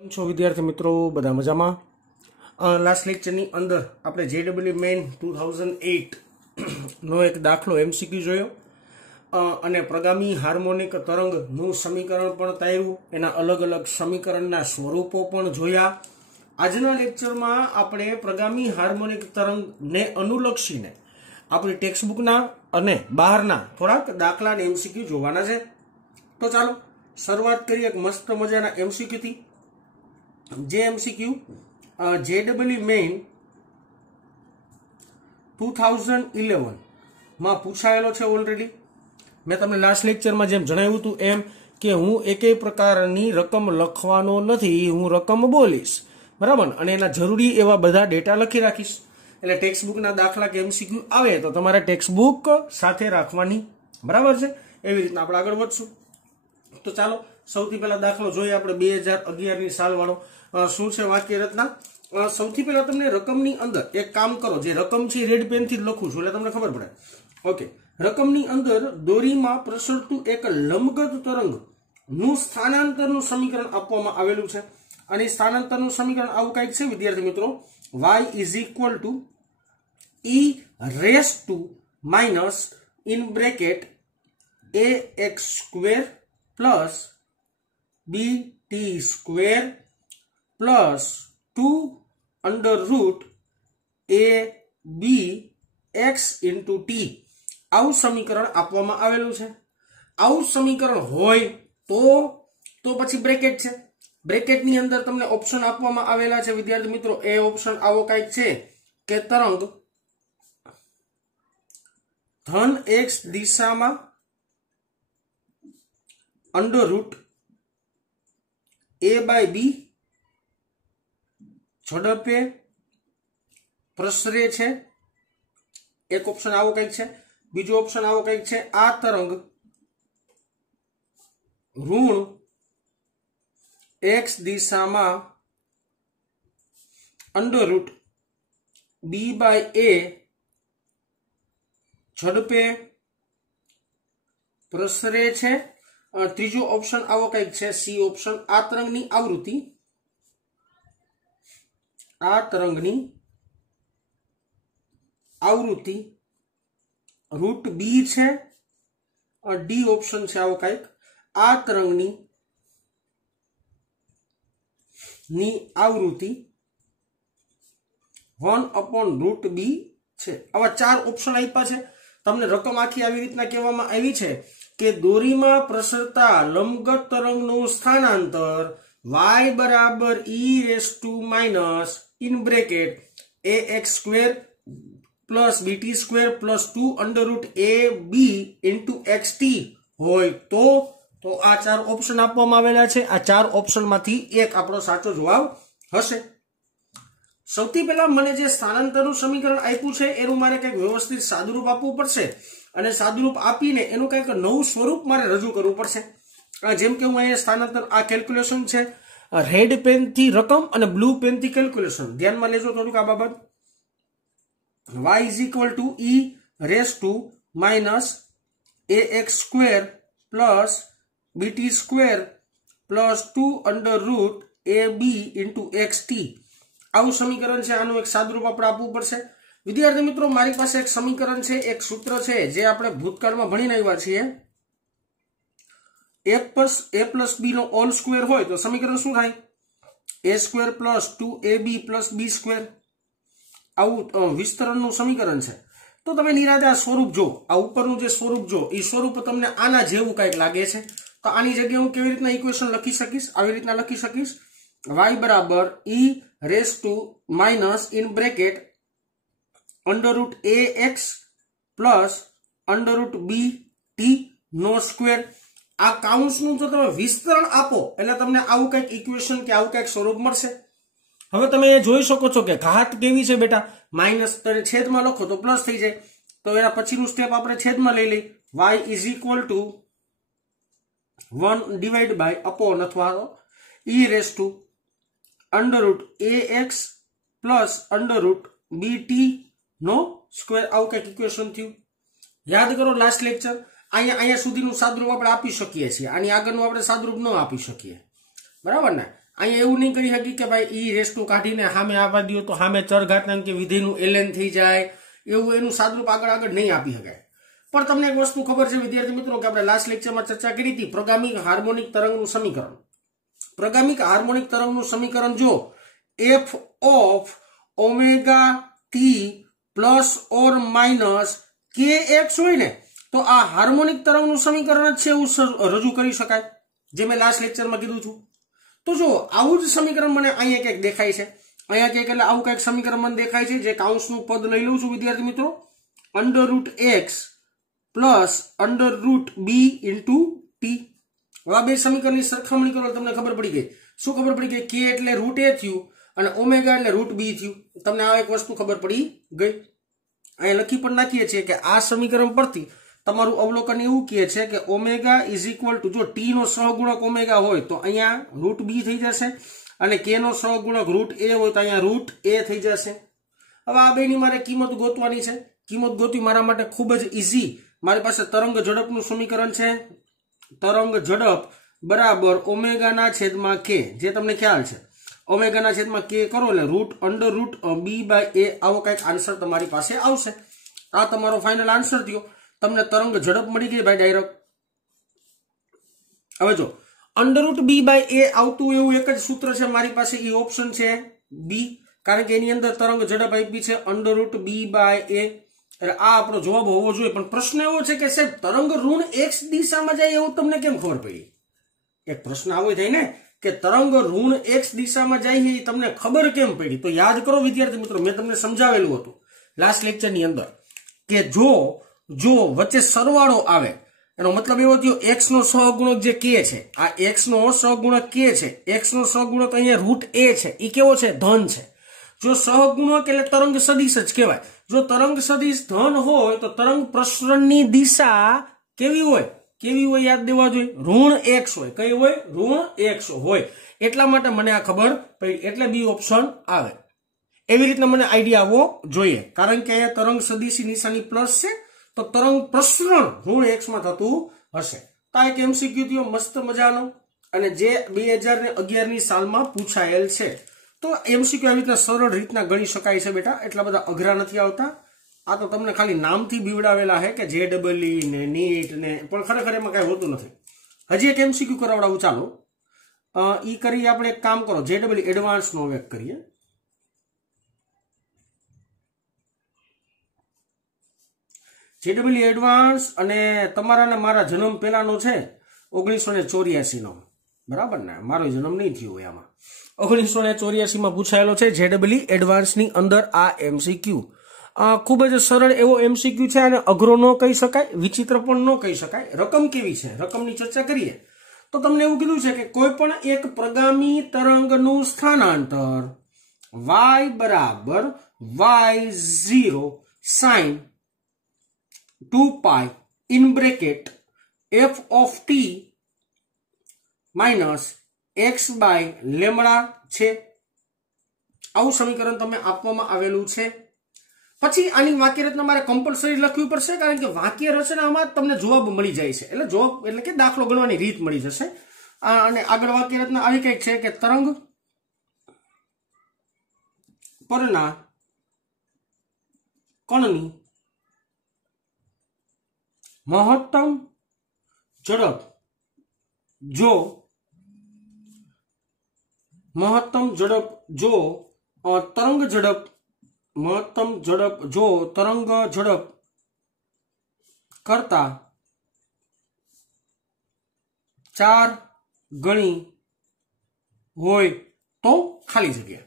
કેમ છો વિદ્યાર્થી મિત્રો, બધા મજામાં? લાસ્ટ લેક્ચરની અંદર આપણે જેડબલ્યુ મેઇન 2008 નો એક દાખલો એમસીક્યુ જોયો અને પ્રગામી હાર્મોનિક તરંગનું સમીકરણ પણ તાર્યું, એના અલગ અલગ સમીકરણના સ્વરૂપો પણ જોયા. આજના લેક્ચરમાં આપણે પ્રગામી હાર્મોનિક તરંગને અનુલક્ષીને આપણી ટેક્સ્ટબુકના અને બહારના થોડાક દાખલા અને એમસીક્યુ જોવાના છે. તો ચાલો શરૂઆત કરીએ એક મસ્ત મજાના એમસીક્યુથી. જે એમસીક્યુ જેડબલ્યુ મેઇન 2011 માં પૂછાયેલો છે. ઓલરેડી મેં તમને લાસ્ટ લેક્ચરમાં જેમ જણાવ્યું હતું એમ કે હું એકેય પ્રકારની રકમ લખવાનો નથી, હું રકમ બોલીશ, બરાબર, અને એના જરૂરી એવા બધા ડેટા લખી રાખીશ. એટલે ટેક્સ્ટબુકના દાખલા કે એમસીક્યુ આવે તો તમારે ટેક્સ્ટબુક સાથે રાખવાની, બરાબર છે. એવી રીતના આપણે આગળ વધશું. તો ચાલો સૌથી પહેલા દાખલો જોઈએ આપણે 2011ની સાલ વાળો. શું છે વાક્ય રચના? સૌથી પહેલા તમને રકમની અંદર એક કામ કરો, જે રકમ છે રેડ પેન થી જ લખું છું એટલે તમને ખબર પડે. ઓકે, રકમની અંદર દોરીમાં પ્રસરતું એક લંબગત તરંગ નું સ્થાનાંતરનું સમીકરણ આપવામાં આવેલું છે. અને સ્થાનાંતરનું સમીકરણ આવું કંઈક છે વિદ્યાર્થી મિત્રો, y is equal two e raise to minus in bracket ax square plus bt square plus 2 under route ab x into T. આવું સમીકરણ આપવામાં આવેલું છે. આવું સમીકરણ હોય તો પછી બ્રેકેટ છે. બ્રેકેટની અંદર તમને ઓપ્શન આપવામાં આવેલા છે વિદ્યાર્થી મિત્રો. એ ઓપ્શન આવો કંઈક છે કે તરંગ ધન x દિશામાં under root a by b ઝડપે પ્રસરે છે. એક ઓપ્શન આવો કંઈક છે. બીજો ઓપ્શન આવો કંઈક છે, આ તરંગ ઋણ x દિશામાં under root b by a ઝડપે પ્રસરે છે. ત્રીજો ઓપ્શન આવો કંઈક છે, સી ઓપ્શન, આ તરંગની આવૃત્તિ રૂટ બી છે. ડી ઓપ્શન છે આવો કંઈક, આ તરંગની આવૃત્તિ 1/√b છે. આવા 4 ઓપ્શન આપ્યા છે. તમને રકમ આખી આવી રીતના કહેવામાં આવી છે કે દોરીમાં પ્રસરતા લંબગત તરંગનું સ્થાનાંતર y બરાબર e raise to minus in bracket ax square plus bt square plus 2 under route ab into xt હોય તો આ 4 ઓપ્શન આપવામાં આવેલા છે. આ 4 ઓપ્શનમાંથી એક આપણો સાચો જવાબ હશે. સૌથી પહેલા મને જે સ્થાનાંતરનું સમીકરણ આપ્યું છે એનું મારે કંઈક વ્યવસ્થિત સાદુરૂપ આપવું પડશે અને સાદુરૂપ આપીને એનું કંઈક નવું સ્વરૂપ મારે રજૂ કરવું પડશે. જેમ કે હું અહીંયા સ્થાનાંતર, આ કેલ્ક્યુલેશન છે, રેડ પેન થી રકમ અને બ્લુ પેન થી કેલ્ક્યુલેશન. ધ્યાનમાં લેજો થોડુંક આ બાબત. y is equal two e raise to minus ax square plus bt square plus 2 under route ab into xt. આવું સમીકરણ છે. આનું એક સાદુરૂપ આપણે આપવું પડશે. વિદ્યાર્થી મિત્રો, મારી પાસે એક સમીકરણ છે, એક સૂત્ર છે જે આપણે ભૂતકાળમાં ભણીને આવ્યા છીએ. a પ્લસ b નો હોલ સ્ક્વેર હોય તો સમીકરણ શું થાય? a square plus 2ab plus b square. આવું વિસ્તરણનું સમીકરણ છે. તો તમે નિરાતે આ સ્વરૂપ જો, આ ઉપરનું જે સ્વરૂપ જો, એ સ્વરૂપ તમને આના જેવું કંઈક લાગે છે. તો આની જગ્યાએ હું કેવી રીતના ઇક્વેશન લખી શકીશ? આવી રીતના લખી શકીશ, y બરાબર e raise to minus in bracket under root ax plus under root bt નો સ્ક્વેર. આ કાઉન્સનું જો તમે વિસ્તરણ આપો એટલે તમને આવું કંઈક ઇક્વેશન કે આવું કંઈક સ્વરૂપ મળશે. હવે તમે એ જોઈ શકો છો કે ઘાત કેવી છે બેટા, માઇનસ છેદમાં લખો તો પ્લસ થઈ જાય. તો એના પછીનું સ્ટેપ આપણે છેદમાં લઈ લઈ. y is equal to 1 divide by upon અથવા e raise to under root ax plus under root bt નો સ્ક્વેર. આવું કંઈક ઇક્વેશન થયું. યાદ કરો લાસ્ટ લેક્ચર. અહીંયા સુધીનું સાદુરૂપ આપણે આપી શકીએ છીએ, આની આગળનું આપણે સાદુરૂપ ન આપી શકીએ, બરાબર ને? અહીંયા એવું નહીં કરી શકી કે ભાઈ ઈ રેસ ટુ કાઢીને સામે આપવા દો તો સામે ચરઘાતાંક કે વિધેયનું ln થઈ જાય, એવું એનું સાદરૂપ આગળ નહીં આપી શકાય. પણ તમને એક વસ્તુ ખબર છે વિદ્યાર્થી મિત્રો કે આપણે લાસ્ટ લેક્ચરમાં ચર્ચા કરી હતી પ્રગામિક હાર્મોનિક તરંગનું સમીકરણ. પ્રગામિક હાર્મોનિક તરંગનું સમીકરણ જો f of omega T plus or minus kx હોય ને તો આ હાર્મોનિક તરંગનું સમીકરણ જ છે એવું રજૂ કરી શકાય, જે મેં લાસ્ટ લેક્ચરમાં કીધું છું. તો જો આવું જ સમીકરણ મને અહીંયા ક્યાંક દેખાય છે, અહીંયા ક્યાંક એટલે આવું કંઈક સમીકરણ મને દેખાય છે, જે કાઉન્સનું પદ લઈ લઉં છું વિદ્યાર્થી મિત્રો, √x plus √b into T. હવે બે સમીકરણની સરખામણી કરો તમને ખબર પડી ગઈ. શું ખબર પડી ગઈ? k એટલે √a થયું અને ઓમેગા એટલે √b થયું. તમને આ એક વસ્તુ ખબર પડી ગઈ. અહીંયા લખી પણ નાખીએ છીએ કે આ સમીકરણ પરથી તમારું અવલોકન એવું કહે છે કે ઓમેગા ઇઝ ઇક્વલ ટુ, જો ટી નો સહગુણક ઓમેગા હોય તો અહીંયા √b થઈ જશે અને k નો સહગુણક √a હોય તો અહીંયા √a થઈ જશે. હવે આ બેની મારે કિંમત ગોતવાની છે. કિંમત ગોતવી મારા માટે ખૂબ જ ઈઝી. મારી પાસે તરંગ ઝડપનું સમીકરણ છે. તરંગ ઝડપ બરાબર ઓમેગાના છેદમાં k, જે તમને ખ્યાલ છે. ઓમેગાના છેદમાં k કરો એટલે √b/a આવો કંઈક આન્સર તમારી પાસે આવશે. આ તમારો ફાઇનલ આન્સર થયો. તમને તરંગ ઝડપ મળી ગઈ ભાઈ ડાયરેક્ટ. હવે જો √b/a આવતું એવું એક જ સૂત્ર છે મારી પાસે, એ ઓપ્શન છે બી, કારણ કે એની અંદર તરંગ ઝડપ આપી છે √b/a. એટલે આ આપણો જવાબ હોવો જોઈએ. પણ પ્રશ્ન એવો છે કે સાહેબ તરંગ ઋણ x દિશામાં જાય એવું તમને કેમ ખબર પડી? એક પ્રશ્ન આવો થાય ને કે તરંગ ઋણ x દિશામાં જાય છે એ તમને ખબર કેમ પડી? તો યાદ કરો વિદ્યાર્થી મિત્રો, મેં તમને સમજાવેલું હતું લાસ્ટ લેક્ચરની અંદર કે જો વચ્ચે સરવાળો આવે એનો મતલબ એવો થયો x નો સહગુણક જે k છે, આ x નો સહગુણક k છે, x નો સહગુણક અહીંયા √a છે, એ કેવો છે? ધન છે. જો સહગુણક એટલે તરંગ સદિશ જ કહેવાય. જો તરંગ સદિશ ધન હોય તો તરંગ પ્રસરણની દિશા કેવી હોય? યાદ દેવા જોઈએ, ઋણ x હોય. કઈ હોય? ઋણ x હોય. એટલા માટે મને આ ખબર પડી, એટલે બી ઓપ્શન આવે. એવી રીતના મને આઈડિયા આવવો જોઈએ, કારણ કે અહીંયા તરંગ સદિશની નિશાની પ્લસ છે તો તરંગ પ્રસરણ ઋણ x માં થતું હશે. તો આ એક MCQ થયો મસ્ત મજાનો, અને જે 2011 ની સાલમાં પૂછાયેલ છે. તો MCQ આવી રીતના સરળ રીતના ગણી શકાય છે બેટા, એટલા બધા અઘરા નથી આવતા. આ તો તમને ખાલી નામથી બીવડાવેલા છે કે JEE ને નીટ ને, પણ ખરેખર એમાં કઈ હોતું નથી. હજી એક MCQ કરાવડાવું, ચાલો ઈ કરી. આપણે એક કામ કરો, JEE એડવાન્સ નો એક કરીએ. JEE એડવાન્સ અને તમારા ને મારા જન્મ પહેલાનો છે 1984 નો, બરાબર ને? મારો જન્મ નહીં થયો હોય આમાં. 1984 માં પૂછાયેલો છે JEE એડવાન્સ ની અંદર આ MCQ. ખૂબ જ સરળ એવો MCQ છે, અને અઘરો ન કહી શકાય, વિચિત્ર પણ ન કહી શકાય. રકમ કેવી છે, રકમની ચર્ચા કરીએ તો તમને એવું કીધું છે કે કોઈ પણ એક પ્રગામી તરંગનું સ્થાનાંતર y બરાબર y0 sin 2π in bracket f of t minus x/λ છે. આવું સમીકરણ તમને આપવામાં આવેલું છે. પછી આની વાક્ય રચના મારે કમ્પલસરી લખવી પડશે, કારણ કે વાક્ય રચનામાં તમને જવાબ મળી જાય છે. એટલે જવાબ એટલે કે દાખલો ગણવાની રીત મળી જશે. અને આગળ વાક્ય રચના આવી કંઈક છે કે તરંગ પરના કણની મહત્તમ ઝડપ જો તરંગ ઝડપ કરતા 4 ગણી હોય તો ખાલી જગ્યા.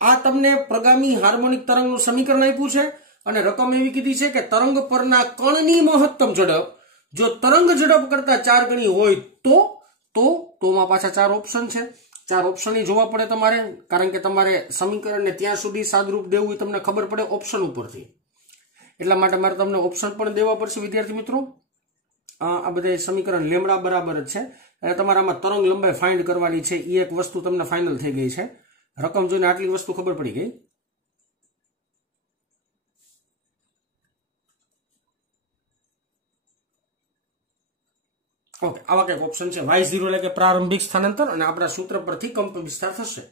આ તમને પ્રગામી હાર્મોનિક તરંગનું સમીકરણ આપ્યું છે, અને રકમ એવી કીધી છે કે તરંગ પરના કણની મહત્તમ ઝડપ જો તરંગ ઝડપ કરતા 4 ગણી હોય તોમાં પાછા 4 ઓપ્શન છે. 4 ઓપ્શન જોવા પડે તમારે, કારણ કે તમારે સમીકરણને ત્યાં સુધી સાદરૂપ દેવું તમને ખબર પડે ઓપ્શન ઉપરથી. એટલા માટે મારે તમને ઓપ્શન પણ દેવા પડશે વિદ્યાર્થી મિત્રો. આ બધા સમીકરણ લેમડા બરાબર જ છે, એટલે તમારે આમાં તરંગ લંબાઈ ફાઇન્ડ કરવાની છે. એ એક વસ્તુ તમને ફાઇનલ થઈ ગઈ છે. રકમ જોઈને આટલી વસ્તુ ખબર પડી ગઈ. ઓકે, આવા કંઈક ઓપ્શન છે. y0 એટલે કે પ્રારંભિક સ્થાનાંતર અને આપણા સૂત્ર પરથી કંપ વિસ્તાર થશે.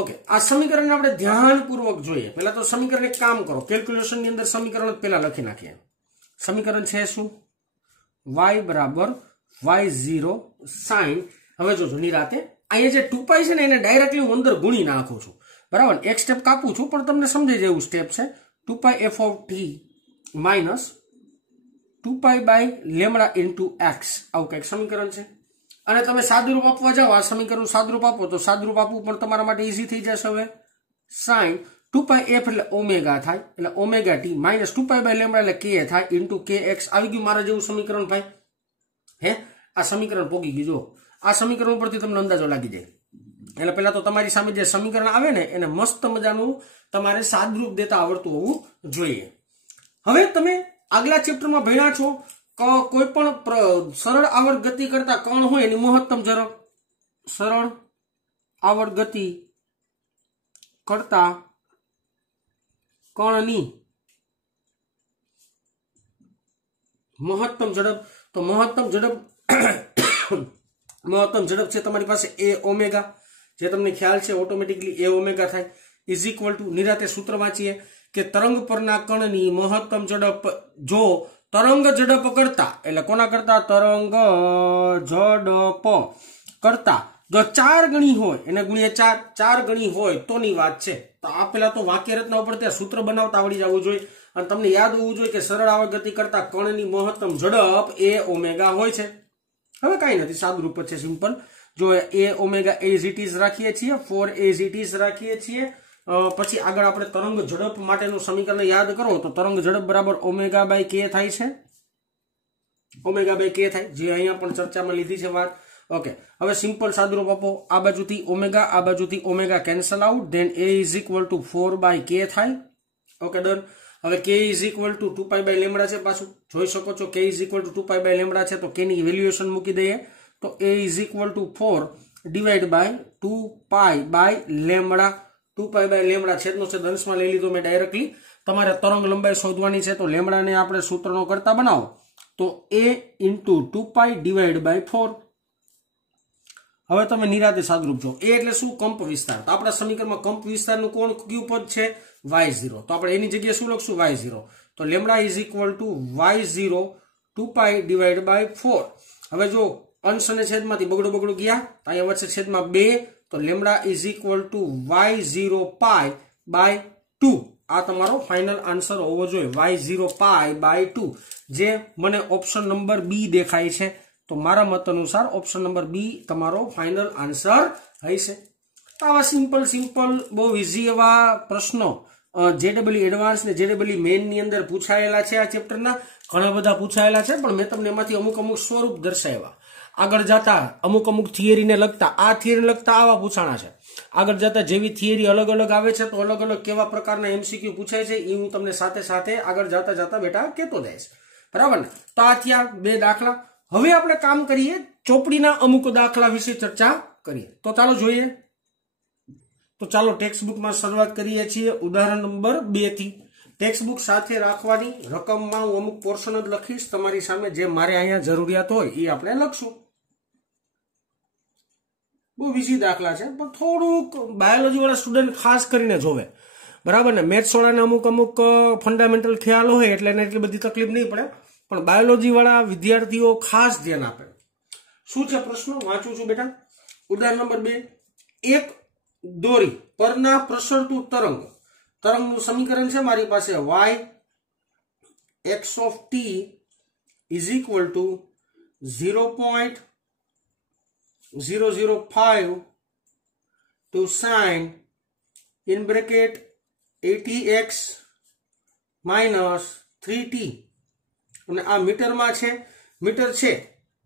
ઓકે, આ સમીકરણને આપણે ધ્યાનપૂર્વક જોઈએ. પહેલા તો સમીકરણ એક કામ કરો, કેલ્ક્યુલેશનની અંદર સમીકરણ પહેલા લખી નાખીએ. સમીકરણ છે શું? y બરાબર y0 sin. હવે જોજો નિરાતે અહીંયા જે 2π છે ને એને ડાયરેક્ટલી હું અંદર ગુણી નાખું છું. બરાબર, એક સ્ટેપ કાપું છું પણ તમને સમજાય જેવું સ્ટેપ છે. 2π f of t minus 2π by lambda into x, આવું કંઈક સમીકરણ છે. અને તમે સાદુરૂપ આપવા જાઓ, આ સમીકરણ સાદુરૂપ આપો તો સાદુરૂપ આપવું પણ તમારા માટે ઈઝી થઈ જશે. હવે sin 2π f એટલે ઓમેગા થાય, એટલે omega t minus 2π by lambda એટલે k થાય into kx. આવી ગયું મારા જેવું સમીકરણ ભાઈ. હે, આ સમીકરણ પોગી ગયું. જો આ સમીકરણ ઉપરથી તમને અંદાજો લાગી જાય. એટલે પહેલા તો તમારી સામે જે સમીકરણ આવે ને એને મસ્ત મજાનું તમારે સાદુરૂપ દેતા આવડતું હોવું જોઈએ. હવે તમે આગલા ચેપ્ટરમાં ભણ્યા છો કોઈ પણ સરળ આવર્ત ગતિ કરતા કણ હોય એની મહત્તમ ઝડપ, સરળ આવર્ત ગતિ કરતા કણની મહત્તમ ઝડપ. તો મહત્તમ ઝડપ છે તમારી પાસે a ઓમેગા, જે તમને ખ્યાલ છે ઓટોમેટિકલી a ઓમેગા થાય, ઇઝ ઇક્વલ ટુ નિરાતે સૂત્ર વાંચીએ કે તરંગ પરના કણની મહત્તમ ઝડપ જો તરંગ ઝડપ કરતા, એટલે કોના કરતા? તરંગ ઝડપ કરતા જો 4 ગણી હોય એને ગુણ્યા 4 ગણી હોય તોની વાત છે. તો આ પેલા તો વાક્ય રચના ઉપર ત્યાં સૂત્ર બનાવતા આવડી જવું જોઈએ અને તમને યાદ હોવું જોઈએ કે સરળ આવર્ત ગતિ કરતા કણની મહત્તમ ઝડપ a ઓમેગા હોય છે. હવે કાંઈ નથી, સાદુરૂપ છે, સિમ્પલ. જો a omega as it is રાખીએ છીએ, 4 એઝ ઇટ ઇઝ રાખીએ છીએ. પછી આગળ આપણે તરંગ ઝડપ માટેનું સમીકરણ યાદ કરો તો તરંગ ઝડપ બરાબર ઓમેગા બાય k થાય છે. ઓમેગા બાય k થાય, જે અહીંયા પણ ચર્ચામાં લીધી છે વાત. ઓકે, હવે સિમ્પલ સાદુરૂપ આપો. આ બાજુથી omega cancel out, then a is equal to 4 by k થાય. Okay, done. હવે k is equal to 2π by lambda છે. પાછું જોઈ શકો છો k is equal to 2π by lambda છે, તો k ની વેલ્યુએશન મૂકી દઈએ તો a is equal to 4 divide by 2π by lambda. 2π by lambda છેદનો છેદ અંશમાં લઈ લીધો મેં ડાયરેક્ટલી. તમારે તરંગ લંબાઈ શોધવાની છે તો લેમડાને આપણે સૂત્રનો કરતા બનાવો તો a ઇન્ટુ 2π ડિવાઈડ બાય 4. હવે તમે નિરાતે સાદુરૂપ જો. a એટલે શું? કંપ વિસ્તાર. તો આપણા સમીકરણમાં કંપ વિસ્તારનું કોણ કયું પદ છે? y0. તો આપણે એની જગ્યાએ શું લખશું? y0. તો lambda is equal to y0 2π divide by 4. હવે જો અંશ અને છેદમાંથી બગડો ગયા, અહીંયા વચ્ચે છેદમાં 2, તો lambda is equal to y0 pi by 2. આ તમારો ફાઇનલ આન્સર હોવો જોઈએ, y0 પાઈ બાય 2, જે મને ઓપ્શન નંબર બી દેખાય છે. તો મારા મત અનુસાર ઓપ્શન નંબર બી તમારો ફાઇનલ આન્સર હશે. આવા સિમ્પલ બહુ ઇઝી એવા પ્રશ્નો જેડબલ્યુ એડવાન્સ ને જેડબલ્યુ મેઇન ની અંદર પૂછાયેલા છે. આ ચેપ્ટરના ઘણા બધા પૂછાયેલા છે, પણ મેં તમને એમાંથી અમુક સ્વરૂપ દર્શાવ્યા. આગળ જતા અમુક થિયરીને લગતા, આ થિયરીને લગતા આવા પૂછાણા છે. આગળ જતા જેવી થિયરી અલગ આવે છે તો અલગ કેવા પ્રકારના એમસીક્યુ પૂછાય છે એ હું તમને સાથે આગળ જતા બેટા કહેતો જઈશ. બરાબર ને? તો આ થયા 2 દાખલા. હવે આપણે કામ કરીએ, ચોપડીના અમુક દાખલા વિશે ચર્ચા કરીએ. તો ચાલો જોઈએ. તો ચાલો ટેક્સ્ટબુકમાં શરૂઆત કરીએ છીએ ઉદાહરણ નંબર 2 થી. ટેક્સ્ટબુક સાથે રાખવાની. રકમમાં હું અમુક પોર્શન જ લખીશ તમારી સામે, જે મારે અહીંયા જરૂરિયાત હોય એ આપણે લખશું. બહુ ઈઝી દાખલા છે, પણ થોડુંક બાયોલોજી વાળા સ્ટુડન્ટ ખાસ કરીને જોવે. બરાબર ને? મેથ્સ વાળાને અમુક ફંડામેન્ટલ ખ્યાલ હોય એટલે એને એટલી બધી તકલીફ નહીં પડે, પણ બાયોલોજી વાળા વિદ્યાર્થીઓ ખાસ ધ્યાન આપે. શું છે પ્રશ્ન? વાંચું છું બેટા. ઉદાહરણ નંબર 2. એક દોરી પરના પ્રસરતું તરંગનું સમીકરણ છે મારી પાસે y x of t is equal to 0.005 to sin in bracket 80x minus 3t. અને આ મીટરમાં છે, મીટર છે.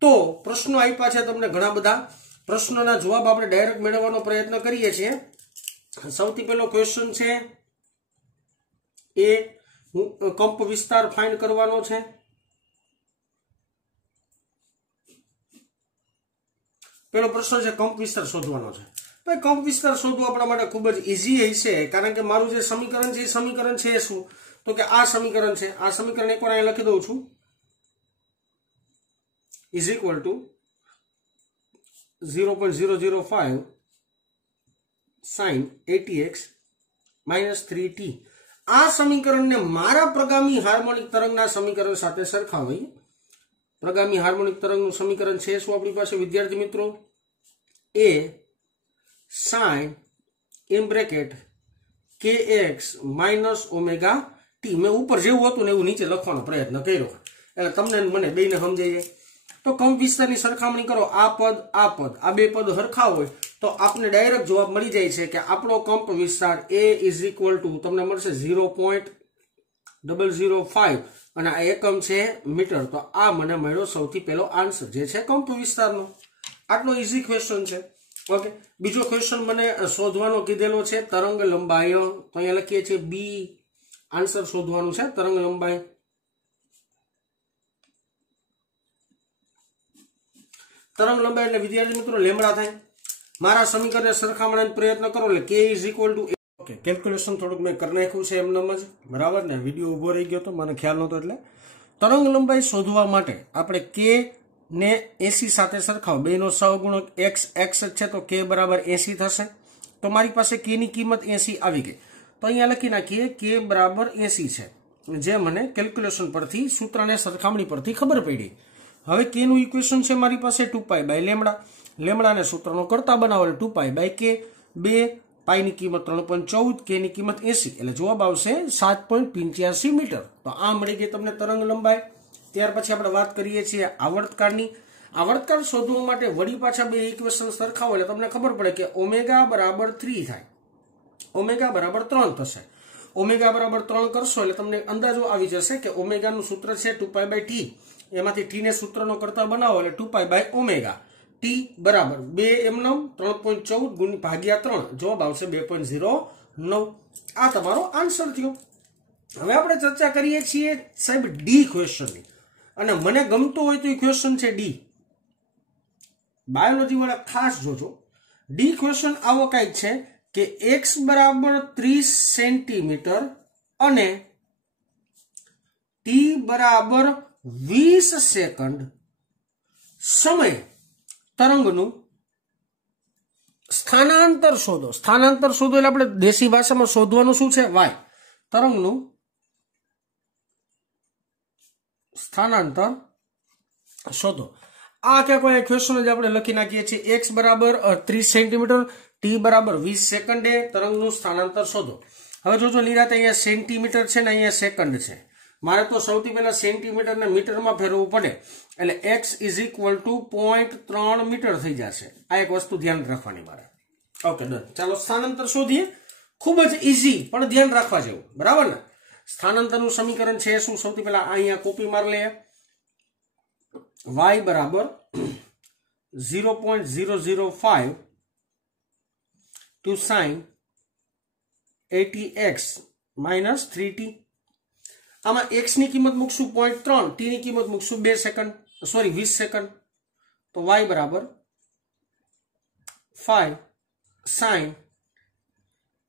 તો પ્રશ્નો આપ્યા છે તમને ઘણા બધા. પ્રશ્નોના જવાબ આપણે ડાયરેક્ટ મેળવવાનો પ્રયત્ન કરીએ છીએ. સૌથી પહેલો ક્વેશ્ચન છે એ કંપ વિસ્તાર ફાઇન્ડ કરવાનો છે. પહેલો પ્રશ્ન છે કંપ વિસ્તાર શોધવાનો છે. ભાઈ કંપ વિસ્તાર શોધવો આપણા માટે ખૂબ જ ઈઝી હશે, કારણ કે મારું જે સમીકરણ છે એ સમીકરણ છે શું? તો કે આ સમીકરણ છે. આ સમીકરણ એકવાર અહીં લખી દઉં છું. Is equal two 0.005 sin 80x minus 3t. આ સમીકરણને મારા પ્રગામી હાર્મોનિક તરંગના સમીકરણ સાથે સરખાવીએ. પ્રગામી હાર્મોનિક તરંગનું સમીકરણ છે શું આપણી પાસે વિદ્યાર્થી મિત્રો? a sin in bracket kx minus omega t. મેં ઉપર જેવું હતું ને એવું નીચે લખવાનો પ્રયત્ન કર્યો એટલે તમને મને બેને સમજાઈ જાય. તો કંપ વિસ્તારની સરખામણી કરો, આ પદ આ બે પદ હરખા હોય તો આપણે ડાયરેક્ટ જવાબ મળી જાય છે કે આપણો કંપ વિસ્તાર a ઇઝ ઇક્વલ ટુ તમને મળશે 0.005 અને આ એકમ છે મીટર. તો આ મને મળ્યો સૌથી પહેલો આન્સર જે છે કંપ વિસ્તારનો. આટલો ઈઝી ક્વેશ્ચન છે. ઓકે, બીજો ક્વેશ્ચન મને શોધવાનો કીધેલો છે તરંગ લંબાઈ. તો અહીંયા લખીએ છીએ બી આન્સર શોધવાનું છે તરંગ લંબાઈ. તરંગ લંબાઈ એટલે વિદ્યાર્થી મિત્રો લેમ્બડા થાય. મારા સમીકરણને સરખામણીનો પ્રયત્ન કરો એટલે k is equal two. Okay, calculation થોડુંક મેં કરી નાખ્યું છે એમનેમ જ, બરાબર ને? વિડીયો ઉભો રહી ગયો તો મને ખ્યાલ નહોતો. એટલે તરંગ લંબાઈ શોધવા માટે આપણે k ને 80 સાથે સરખાવો. બેનો સહગુણક x x છે તો k બરાબર 80 થશે. તો મારી પાસે k ની કિંમત 80 આવી ગઈ. તો અહીંયા લખી નાખીએ k બરાબર 80 છે, જે મને કેલ્ક્યુલેશન પરથી સૂત્રને સરખામણી પરથી ખબર પડી. હવે k નું ઇક્વેશન છે મારી પાસે 2π બાય લેમ્બડા. લેમ્બડાને સૂત્રનો કરતા બનાવો એટલે 2π બાય k. 2 પાઈ ની કિંમત 3.14, k ની કિંમત 80 એટલે જવાબ આવશે 7.85 મીટર. તો આ મળી ગઈ તમને તરંગ લંબાઈ. ત્યાર પછી આપણે વાત કરીએ છીએ આવર્તકાળની. આવર્તકાળ શોધવા માટે વળી પાછા બે ઇક્વેશન સરખાવો એટલે તમને ખબર પડે કે ઓમેગા બરાબર 3 થાય, ઓમેગા બરાબર 3 થશે. ઓમેગા બરાબર 3 કરશો એટલે તમને અંદાજો આવી જશે કે ઓમેગાનું સૂત્ર છે 2π બાય t. એમાંથી t ને સૂત્રનો કરતા બનાવો એટલે 2π બાય ઓમેગા. t બરાબર 2 એમનમ 3.14 ભાગ્યા 3 જવાબ આવશે 2.09. આ તમારો આન્સર થયો. હવે આપણે ચર્ચા કરીએ છીએ સાહેબ ડી ક્વેશ્ચનની, અને મને ગમતો હોય તો એ ક્વેશ્ચન છે ડી. બાયોલોજી વાળા ખાસ જોજો. ડી ક્વેશ્ચન આવો કંઈક છે કે x બરાબર 30 સેન્ટીમીટર અને t બરાબર 20 સેકન્ડ સમય તરંગનું સ્થાનાંતર શોધો. સ્થાનાંતર શોધો એટલે આપણે દેશી ભાષામાં શોધવાનું શું છે? y. તરંગનું સ્થાનાંતર શોધો. આ કે કોઈ ક્વેશ્ચન જ આપણે લખી નાખીએ છીએ. x બરાબર 30 સેન્ટીમીટર, t બરાબર 20 સેકન્ડે તરંગનું સ્થાનાંતર શોધો. હવે જોજો નિરાતે અહીંયા સેન્ટીમીટર છે ને અહીંયા સેકન્ડ છે. મારે તો સૌથી પહેલા સેન્ટીમીટર ને મીટરમાં ફેરવવું પડે એટલે x is equal to 0.3 metre થઈ જશે. આ એક વસ્તુ ધ્યાન રાખવાની મારે. Okay, done. ચાલો સ્થાનાંતર શોધીએ. ખૂબ જ ઈઝી પણ ધ્યાન રાખવા જેવું, બરાબર ને? સ્થાનાંતરનું સમીકરણ છે શું? સૌથી પહેલા અહીંયા કોપી મારી લઈએ. y બરાબર 0.005 to sin 80x minus 3t. આમાં x ની કિંમત મૂકશું 0.3, t ની કિંમત મૂકશું 2 સેકન્ડ, સોરી 20 સેકન્ડ. તો y બરાબર 5 sin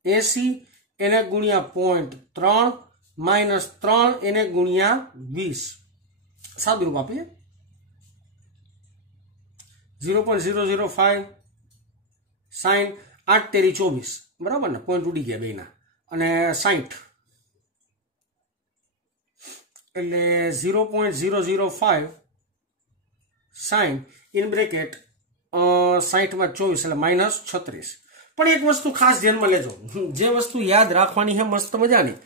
80 એને ગુણ્યા 0.3 માઇનસ 3 એને ગુણ્યા 20. સાદુરૂપ આપીએ 0.005 sin 8 તેરી 24, બરાબર ને? પોઈન્ટ ઉડી ગયા બેના. અને 60 એટલે 0.005 sin ઇન બ્રેકેટ 60 માં 24 એટલે માઇનસ 36. પણ એક વસ્તુ ખાસ ધ્યાનમાં લેજો, જે વસ્તુ યાદ રાખવાની છે મસ્ત મજાની,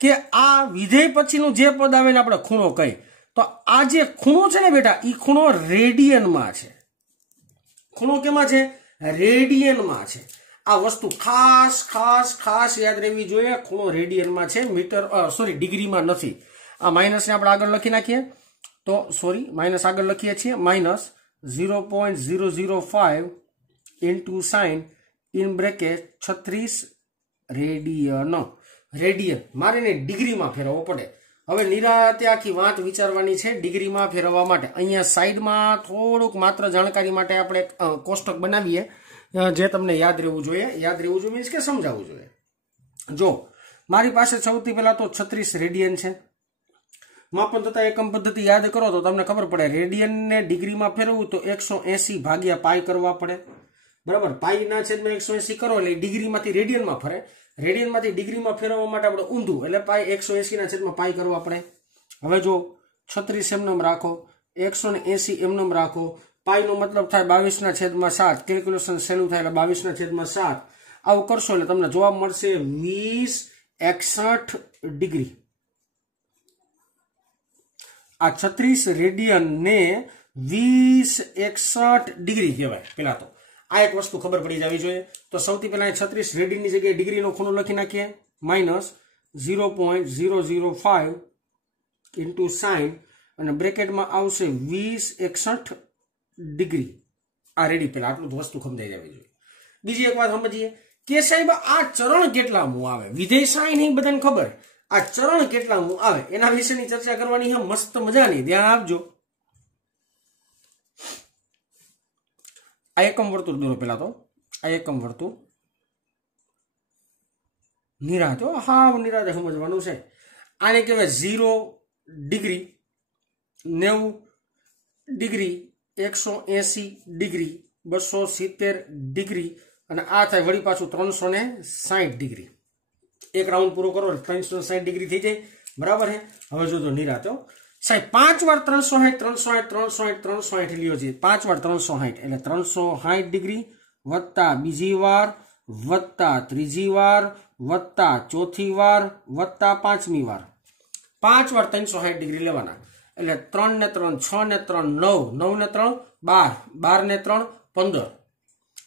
કે આ વિધેય પછીનું જે પદ આવે ને આપણે ખૂણો કહી, તો આ જે ખૂણો છે ને બેટા, એ ખૂણો રેડિયનમાં છે. ખૂણો કેમાં છે? રેડિયનમાં છે. આ વસ્તુ ખાસ ખાસ ખાસ યાદ રહેવી જોઈએ. ખૂણો રેડિયનમાં છે, મીટર સોરી ડિગ્રીમાં નથી. આ માઇનસ ને આપણે આગળ લખી નાખીએ તો સોરી માઇનસ આગળ લખીએ છીએ minus 0.005 into sine in bracket 36 radian. Radian મારે ને ડિગ્રીમાં ફેરવવો પડે. હવે નિરાતે આખી વાત વિચારવાની છે ડિગ્રીમાં ફેરવવા માટે. અહીંયા સાઈડમાં થોડુંક માત્ર જાણકારી માટે આપણે કોષ્ટક બનાવીએ જે તમને યાદ રહેવું જોઈએ. યાદ રહેવું જોઈએ મીન્સ કે સમજાવવું જોઈએ. જો મારી પાસે સૌથી પહેલા તો 36 રેડિયન છે. માપન થતા એકમ પદ્ધતિ યાદ કરો તો તમને ખબર પડે રેડિયન ને ડિગ્રીમાં ફેરવવું તો 180 ભાગ્યા પાઈ કરવા પડે બરાબર પાઈ ના છેદમાં 180 કરો એટલે ડિગ્રીમાંથી રેડિયનમાં ફરે રેડિયનમાંથી ડિગ્રીમાં ફેરવવા માટે આપણે ઊંધું એટલે પાઈ 180 ના છેદમાં પાઈ કરવા પડે હવે જો 36 એમનેમ રાખો 180 એમનેમ રાખો પાઈ નો મતલબ થાય 22 ના છેદમાં 7 કેલ્ક્યુલેશન સહેલું થાય એટલે 22 ના છેદમાં 7 આવું કરશો એટલે તમને જવાબ મળશે 2061 ડિગ્રી આ 36 રેડિયન ને 2061 ડિગ્રી કહેવાય પેલા તો આ એક વસ્તુ ખબર પડી જવી જોઈએ તો સૌથી પહેલા 36 રેડિયન ની જગ્યાએ ડિગ્રી નો ખૂણો લખી નાખીએ -0.005 ઇન્ટુ સાઇન અને બ્રેકેટમાં આવશે 2061 ડિગ્રી આ રેડી પેલા આટલું વસ્તુ સમજાઈ જવી જોઈએ બીજી એક વાત સમજીએ કે સાહેબ આ ચરણ કેટલામું આવે વિધેય સાઇન એ બધાને ખબર આ ચરણ કેટલામું આવે એના વિશેની ચર્ચા કરવાની છે મસ્ત મજાની ધ્યાન આપજો આ એકમ વર્તુળ દોરો પેલા તો આ એકમ વર્તુળ નિરાતે હાવ નિરાતે સમજવાનું છે આને કહેવાય 0 ડિગ્રી 90 ડિગ્રી 180 ડિગ્રી 270 ડિગ્રી અને આ થાય વળી પાછું 360 ડિગ્રી એક રાઉન્ડ પૂરો કરો 360 ડિગ્રી થઈ જાય બરાબર છે હવે જોજો નિરાતે સાહેબ 5 વાર 360 લ્યો છે 5 વાર 360 એટલે 360 ડિગ્રી વત્તા બીજી વાર વત્તા ત્રીજી વાર વત્તા ચોથી વાર વત્તા પાંચમી વાર 5 વાર 360 ડિગ્રી લેવાના એટલે 3 ને 3 6 ને 3 9 9 ને 3 12 12 ને 3 15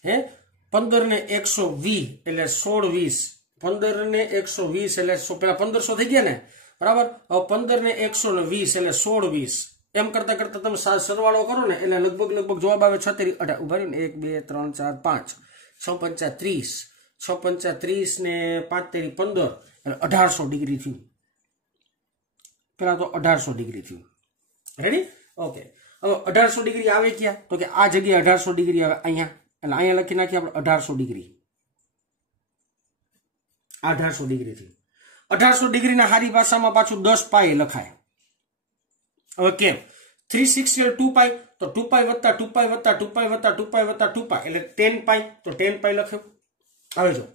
હે 15 ને 120 એટલે 16 20 15 ને 120 એટલે પેલા 1500 થઈ ગયા ને બરાબર હવે 15 ને 120 એટલે 16 20 એમ કરતા કરતા તમે સરવાળો કરો ને એટલે લગભગ જવાબ આવે 36 18 ઉભા રહ્યું ને 1 2 3 4 5 6 5 30 6 5 30 ને 5 તેરી 15 એટલે 1800 ડિગ્રી થયું પેલા તો 1800 ડિગ્રી થયું રેડી ઓકે હવે 1800 ડિગ્રી આવે ક્યાં તો કે આ જગ્યાએ 1800 ડિગ્રી આવે અહીંયા એટલે અહીંયા લખી નાખીએ આપણે 1800 ડિગ્રી 1800 ડિગ્રી થયું 1800 ડિગ્રી ના હારી ભાષામાં પાછું 10 પાઈ લખાય હવે કેમ 360 2 પાઈ તો 2 પાઈ વત્તા 2 પાઈ વત્તા 2 પાઈ વત્તા 2 પાઈ વત્તા 2 પાઈ એટલે 10 પાઈ તો 10 પાઈ લખ્યો હવે જો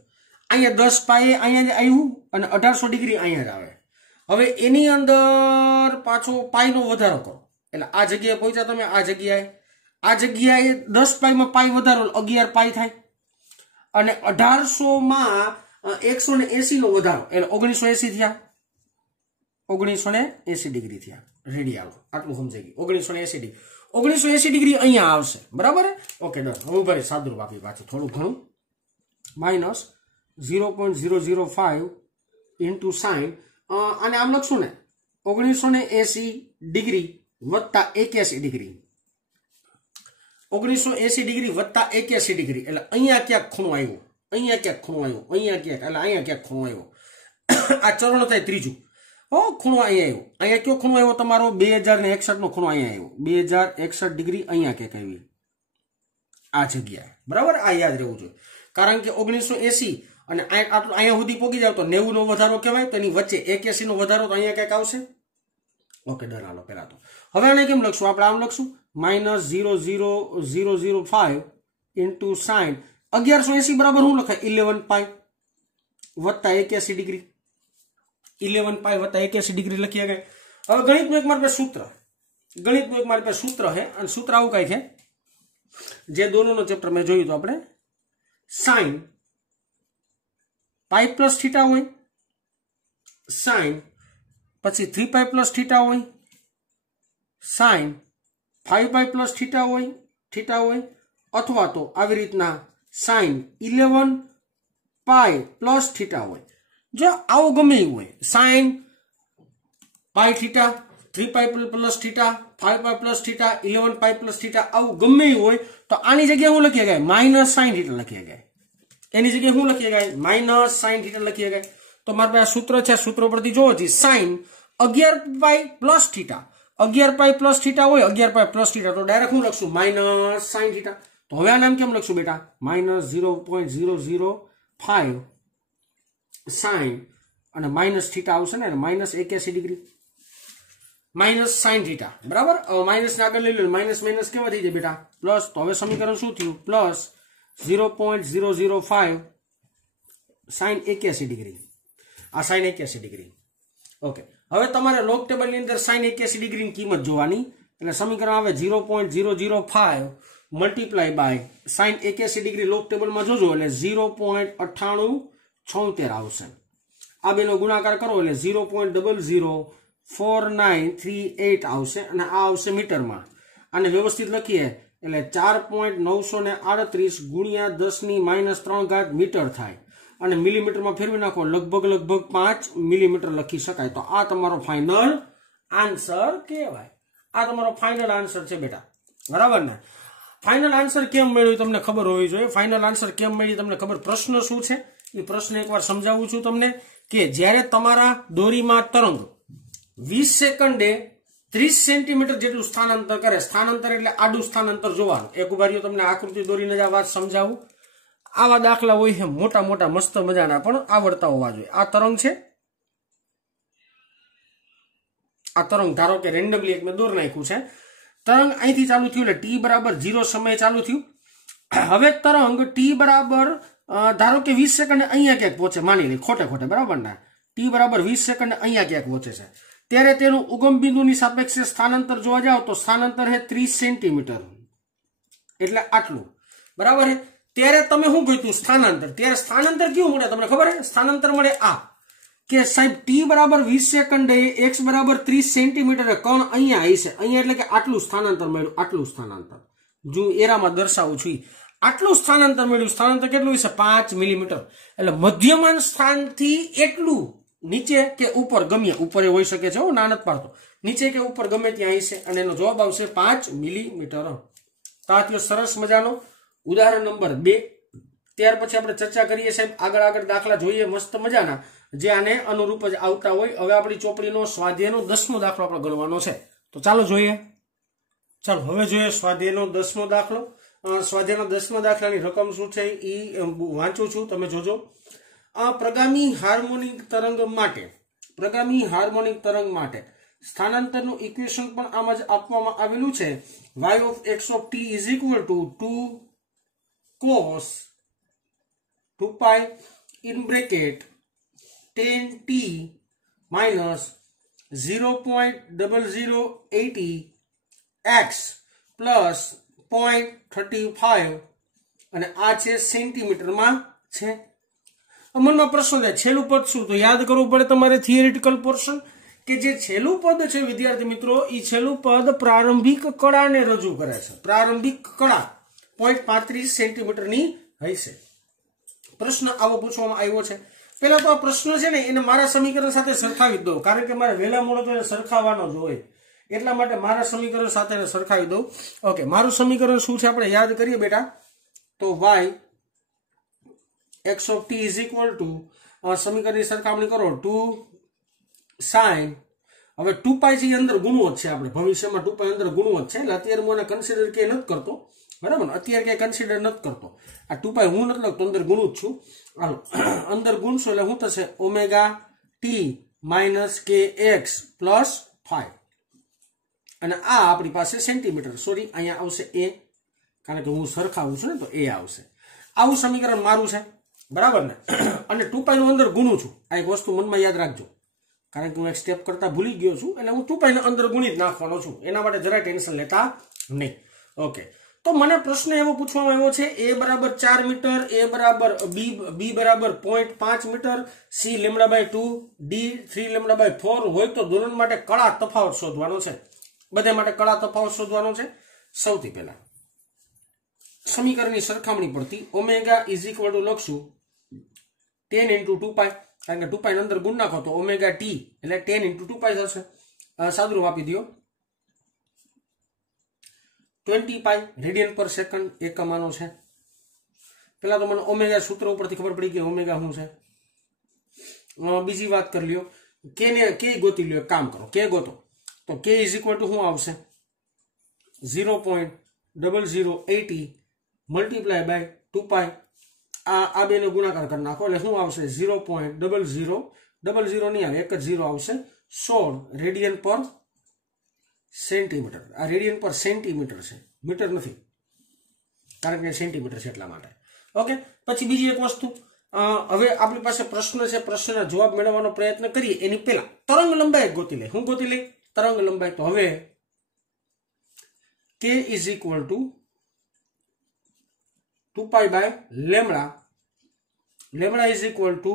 અહીંયા 10 પાઈ અહીંયા આવ્યું અને 1800 ડિગ્રી અહીંયા જ આવે હવે એની અંદર પાછો પાઈ નો વધારો કરો એટલે આ જગ્યાએ પહોંચ્યા તમે આ જગ્યાએ 10 પાઈમાં પાઈ વધારો 11 પાઈ થાય અને 1800 માં 180 નો વધારો એટલે 1980 થયા 1980 ડિગ્રી થયા રેડી આવો આટલું સમજાઈ ગયું 1980 ડિગ્રી અહીંયા આવશે બરાબર ઓકે ડન હવે ભાઈ સાદુરૂપ આપી પાછું થોડું ઘણું -0.005 ઇન્ટુ સાઇન અને આમ લખશું ને 1980 ડિગ્રી વત્તા 81 ડિગ્રી 1980 ડિગ્રી વત્તા 81 ડિગ્રી એટલે અહીંયા ક્યાંક ખૂણો આવ્યો અહીંયા ક્યાંક ખૂણો આવ્યો અહીંયા ક્યાંક ખૂણો આવ્યો આ ચરણ થાય ત્રીજું ખૂણો અહીંયા આવ્યો અહીંયા કયો ખૂણો આવ્યો તમારો 2061 નો ખૂણો અહીંયા આવ્યો 2061 ડિગ્રી અહીંયા ક્યાંક આવી આ જગ્યાએ બરાબર આ યાદ રહેવું જોઈએ કારણ કે 1980 અને આટલું અહીંયા સુધી પહોંચી જાવ તો 90 નો વધારો કહેવાય તો એની વચ્ચે 81 નો વધારો તો અહીંયા ક્યાંક આવશે ઓકે ડન હાલો પેલા તો હવે આને કેમ લખશું આપણે આમ લખશું -0.005 ઇન્ટુ સાઇન 1180 બરાબર શું લખાય 11 પાઈ વત્તા 81 ડિગ્રી 11 પાઈ વત્તા 81 ડિગ્રી લખીએ ગઈ હવે ગણિતનું એક મારી પાસે સૂત્ર છે અને સૂત્ર આવું કઈ છે જે દોનોનો ચેપ્ટર મેં જોયું તો આપણે સાઇન પાઈ પ્લસ થીટા હોય સાઇન પછી 3 પાઈ પ્લસ થીટા હોય સાઇન 5 પાઈ પ્લસ થીટા હોય અથવા તો આવી રીતના સાઇન 11 પાઈ પ્લસ થીટા હોય જો આવું ગમે એવું હોય સાઇન પાઈ થીટા 3 પાઈ પ્લસ થીટા 5 પાઈ plus theta 11 pi plus theta આવું ગમે એવું હોય તો આની જગ્યાએ શું લખીએ ગયા માઇનસ સાઇન થીટા લખીએ ગયા એની જગ્યાએ શું લખીએ ગયા માઇનસ સાઇન થીટા લખીએ ગયા તો મારી પાસે સૂત્ર છે સૂત્ર પરથી જોવો છે sine 11 pi plus theta 11 pi plus theta હોય 11 પાઈ પ્લસ થીટા તો ડાયરેક્ટ શું લખશું માઇનસ સાઇન થીટા તો હવે આ નામ કેમ લખશું બેટા -0.005 સાઇન અને માઇનસ થીટા આવશે ને -81 ડિગ્રી माइनस साइन थीटा बराबर। माइनस ने आगे ले लो, माइनस माइनस केवा थी बेटा प्लस। तो हवे समीकरण शुं थयुं प्लस 0.005 साइन 81 डिग्री। आ साइन 81 डिग्री। ओके, हवे तमारे लॉग टेबल ની અંદર साइन 81 डिग्री ની કિંમત જોવાની, એટલે સમીકરણ આવે 0.005 multiply by sine 81 degree log table में जोजो એટલે 0.9876 આવશે। आ बेनो गुणाकार करो એટલે 0.004938 આવશે અને આ આવશે મીટર માં। આને વ્યવસ્થિત લખીએ એટલે 4.938 ગુણ્યા 10 ની -3 ઘાત મીટર થાય અને મિલીમીટર માં ફેરવી નાખો लगभग 5 મિલીમીટર લખી શકાય। તો આ તમારો ફાઇનલ આન્સર કહેવાય। આ તમારો ફાઇનલ આન્સર છે બેટા, બરાબર ને। फाइनल आंसर केम मेळ्यो तमने खबर होवी जोईए। फाइनल आंसर केम मेळ्यो तमने खबर। प्रश्न शुं छे ए प्रश्न एकवार समजावुं छुं तमने के ज्यारे तमारा दोरीमां तरंग 20 सेकंडे 30 सेंटीमीटर जेटલું સ્થાનાંતર કરે, સ્થાનાંતર એટલે આડું સ્થાનાંતર જોવાનું। એક ઉભારીઓ તમને આકૃતિ દોરીને જ આ વાત સમજાવું। આવા દાખલા હોય છે મોટા મોટા મસ્ત મજાના, પણ આવડતા હોવા જોઈએ। આ તરંગ છે, આ તરંગ ધારો કે રેન્ડમલી એક મેં દોર નાખ્યું છે। तरंग अहींथी चालू थयुं એટલે t बराबर 0 समय चालू थयुं। हवे तरंग t बराबर धारो के 20 सेकंड अहींया क्यांक पहोंचे, मानी ली खोटे खोटे बराबर ना। t बराबर 20 सेकंड अहींया क्यांक पहोंचे छे, त्यारे तेनुं उगम बिंदुनी सापेक्षे स्थानांतर जोवा जाओ तो स्थानांतर है 30 सेंटीमीटर એટલે આટલું બરાબર है। त्यारे तमे शुं गोत्युं स्थानांतर, त्यारे स्थानांतर केवुं मळे तमने खबर है? स्थानांतर मळे आ के साहेब t बराबर 20 सेकंडे x बराबर 30 सेंटीमीटर कण अहींया हशे, अहींया એટલે કે આટલું સ્થાનાંતર મળ્યું, આટલું સ્થાનાંતર જો એરામાં દર્શાવું છું। આટલું સ્થાનાંતર મળ્યું, સ્થાનાંતર કેટલું હશે? 5 મિલીમીટર। એટલે મધ્યમાન સ્થાનથી એટલું નીચે કે ઉપર ગમે, ઉપર એ હોઈ શકે છે, ના નથી પાડતો, નીચે કે ઉપર ગમે ત્યાં હશે અને એનો જવાબ આવશે 5 મિલીમીટર। તો આ થયો સરસ મજાનો ઉદાહરણ નંબર 2। ત્યાર પછી આપણે ચર્ચા કરીએ સાહેબ આગળ આગળ દાખલા જોઈએ મસ્ત મજાના જે આને અનુરૂપ જ આવતા હોય। હવે આપણી ચોપડીનો સ્વાધ્યાયનો 10મો દાખલો આપણે ગણવાનો છે, તો ચાલો જોઈએ। ચાલો હવે જોઈએ સ્વાધ્યાયનો 10મો દાખલો। સ્વાધ્યાયના 10મા દાખલાની રકમ શું છે એ વાંચું છું, તમે જોજો। પ્રગામી હાર્મોનિક તરંગ માટે, પ્રગામી હાર્મોનિક તરંગ માટે સ્થાનાંતરનું ઇક્વેશન પણ આમ જ આપવામાં આવેલું છે। y of x of t is equal to 2 cos 2 pi in bracket 10t minus 0.0080 x plus 0.35 અને આ છે સેન્ટીમીટર માં છે। મનમાં પ્રશ્ન છે છેલ્લું પદ શું? તો યાદ કરવું પડે તમારે થિયરિટિકલ પોર્શન કે જે છેલ્લું પદ છે વિદ્યાર્થી મિત્રો એ છેલ્લું પદ પ્રારંભિક કળાને રજૂ કરે છે। પ્રારંભિક કળા 0.35 સેન્ટીમીટર ની હશે। પ્રશ્ન આવો પૂછવામાં આવ્યો છે। पहला तो आ प्रश्न है ने एने मारा समीकरण साथे सरखावी दो, कारण के मारे वेला मोडो तो सरखावानो ज होय એટલા માટે મારા સમીકરણ સાથે સરખાવી દઉં। ओके, मारू समीकरण શું છે આપણે યાદ કરીએ બેટા। તો y x of t is equal to સમીકરણની સરખામણી કરો 2 sin, હવે 2π જે અંદર ગુણવો જ છે, આપણે ભવિષ્યમાં 2π અંદર ગુણવો જ છે એટલે અત્યારે હું આને કન્સિડર કે નથી કરતો, બરાબર ને? અત્યારે કે કન્સિડર નથી કરતો। આ 2π હું નથી લખતો, અંદર ગુણું જ છું। હાલો અંદર ગુણશો એટલે શું થશે? ઓમેગા ટી માઇનસ કે એક્સ પ્લસ 5 અને આ આપણી પાસે સેન્ટીમીટર, સોરી અહીંયા આવશે એ, કારણ કે હું સરખાવું છું ને તો એ આવશે। આવું સમીકરણ મારું છે, બરાબર ને? અને 2π નું અંદર ગુણું છું। આ એક વસ્તુ મનમાં યાદ રાખજો, કારણ કે હું એક સ્ટેપ કરતા ભૂલી ગયો છું એટલે હું 2π ને અંદર ગુણી જ નાખવાનો છું, એના માટે જરા ટેન્શન લેતા નહીં। ઓકે, तो મને પ્રશ્ન એવો પૂછવામાં આવ્યો છે a બરાબર 4 મીટર, a બરાબર b બરાબર 0.5 મીટર, c λ/2, d 3 λ/4 હોય તો દોલન માટે કળા તફાવત શોધવાનો છે। બધે માટે કળા તફાવત શોધવાનો છે। સૌથી પહેલા સમીકરણની સરખામણી પરથી ઓમેગા ઇઝ ઇક્વલ ટુ લખશું 10 * 2π, કારણ કે 2π ની અંદર ગુણ નાખો તો ઓમેગા t એટલે 10 * 2π થશે। સાદુરૂપ આપી દો 20π રેડિયન પર સેકન્ડ એકમાનો છે। પેલા તો મને ઓમેગા સૂત્ર ઉપરથી ખબર પડી કે ઓમેગા શું છે। બીજી વાત કરી લ્યો કે ને કે ગોતી લ્યો, કામ કરો કે ગોતો તો k = શું આવશે? 0.0080 મલ્ટીપ્લાય બાય 2π, આ બેનો ગુણાકાર કરી નાખો એટલે શું આવશે? 0.0000 નહીં આવે, એક જ 0 આવશે, 16 રેડિયન પર સેન્ટીમીટર, આ રેડિયન પર સેન્ટીમીટર છે, મીટર નથી, કારણ કે સેન્ટીમીટર છે એટલા માટે. ઓકે, પછી બીજી એક વસ્તુ, હવે આપણી પાસે પ્રશ્ન છે, પ્રશ્નના જવાબ મેળવવાનો પ્રયત્ન કરીએ એની પહેલા તરંગ લંબાઈ ગોતી લે. હું ગોતી લે તરંગ લંબાઈ? તો હવે k is equal to 2 by lambda, lambda is equal to